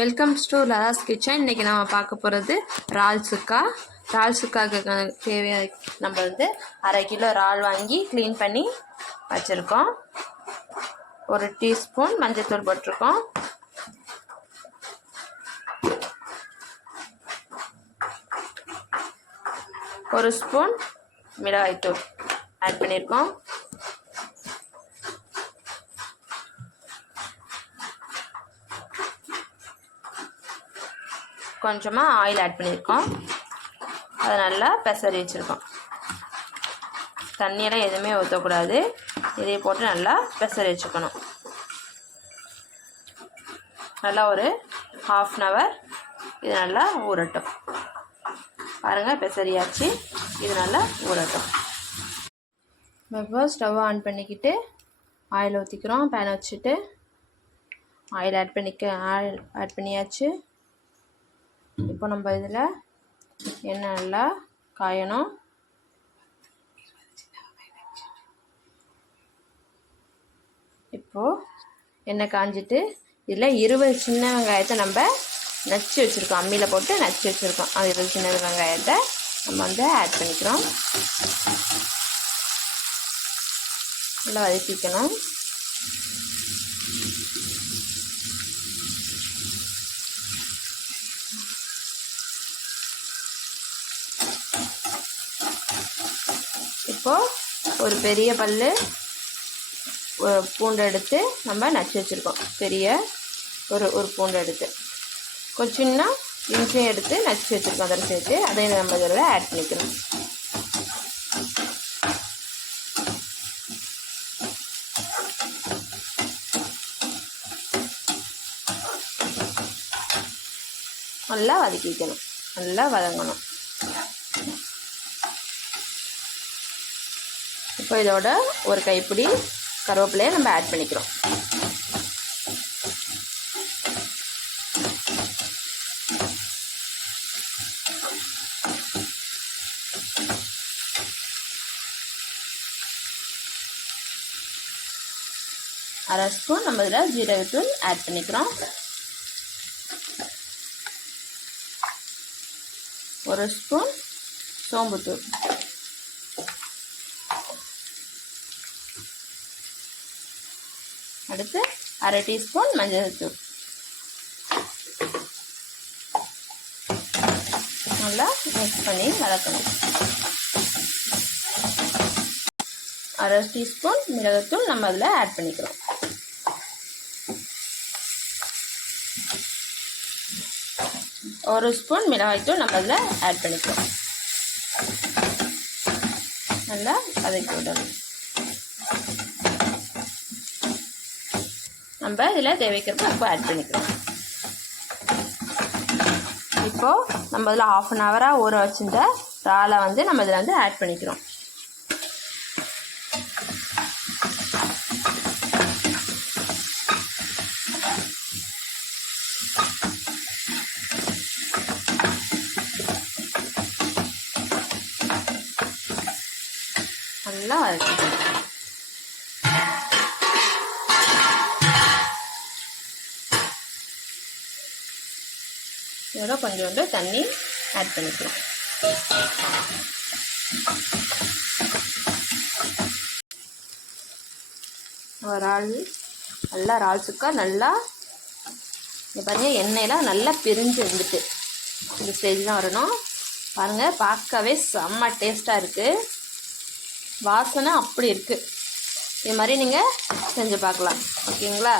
Welcome to Latha's kitchen. இன்றைக்கி நம்ம பார்க்க போகிறது இறால் சுக்கா. இறால் சுக்காவுக்கு தேவையான நம்ம வந்து 1/2 கிலோ இறால் வாங்கி க்ளீன் பண்ணி வச்சுருக்கோம். 1 டீஸ்பூன் மஞ்சள்தூள் போட்டிருக்கோம். ஒரு ஸ்பூன் மிளகாய்த்தூள் ஆட் பண்ணியிருக்கோம். கொஞ்சமாக ஆயில் ஆட் பண்ணியிருக்கோம். அதை நல்லா பெசரி வச்சுருக்கோம். தண்ணியெல்லாம் எதுவுமே ஊற்றக்கூடாது. இதை போட்டு நல்லா பெசரி வச்சுக்கணும். நல்லா ஒரு 1/2 hour இது நல்லா ஊறட்டும். பாருங்கள், பெசரியாச்சு. இது நல்லா ஊறட்டும். இப்போ ஸ்டவ் ஆன் பண்ணிக்கிட்டு ஆயில் ஊற்றிக்கிறோம். பேன் வச்சுட்டு ஆயில் ஆட் பண்ணியாச்சு. இப்போ நம்ம இதில் எண்ணெய் நல்லா காயணும். இப்போது எண்ணெய் காஞ்சிட்டு இதில் 20 சின்ன வெங்காயத்தை நம்ம நச்சு வச்சுருக்கோம். அம்மியில் போட்டு நச்சு வச்சுருக்கோம். அது 20 சின்ன வெங்காயத்தை நம்ம வந்து ஆட் பண்ணிக்கிறோம். நல்லா வதக்கிக்கணும். இப்போது ஒரு பெரிய பல்லு பூண்டு எடுத்து நம்ம நச்சு வச்சுருக்கோம். பெரிய ஒரு பூண்டு எடுத்து கொஞ்சம் சின்ன இஞ்சியும் எடுத்து நச்சு வச்சுருக்கோம். அதில் சேர்த்து அதை நம்ம இதில் ஆட் பண்ணிக்கணும். நல்லா வதக்கிக்கணும். நல்லா வதங்கணும். இப்போ இதோட ஒரு கைப்பிடி கருவேப்பிலையை நம்ம ஆட் பண்ணிக்கிறோம். அரை ஸ்பூன் நம்ம இதில் ஜீரகத்தூள் ஆட் பண்ணிக்கிறோம். 1 ஸ்பூன் சோம்புத்தூள், அடுத்து 1/2 டீஸ்பூன் மஞ்சள் தூள். நல்லா மிக்ஸ் பண்ணி வதக்கணும். 1/2 டீஸ்பூன் மிளகாய்த்தூள் நம்ம அதில் ஆட் பண்ணிக்கிறோம். ஒரு ஸ்பூன் மிளகாய்த்தூள் நம்ம அதில் ஆட் பண்ணிக்கிறோம். நல்லா வதக்கி விடணும். நம்ம இதில் தேவைக்கிறப்ப உப்பு ஆட் பண்ணிக்கிறோம். இப்போது நம்ம இதில் 1/2 hour ஊற வச்சுருந்த இறாலை வந்து நம்ம இதில் வந்து ஆட் பண்ணிக்கிறோம். நல்லா வதக்கிக்கணும். இதோட கொஞ்சோண்டு தண்ணி ஆட் பண்ணிக்கலாம். இறால் சுக்கா நல்லா இங்கே பாருங்கள், எண்ணெயெல்லாம் நல்லா பிரிஞ்சு வந்துட்டு இந்த ஸ்டேஜ் தான் வரணும். பாருங்கள், பார்க்கவே செம்ம டேஸ்ட்டாக இருக்குது. வாசனை அப்படி இருக்குது. இது மாதிரி நீங்கள் செஞ்சு பார்க்கலாம். ஓகேங்களா?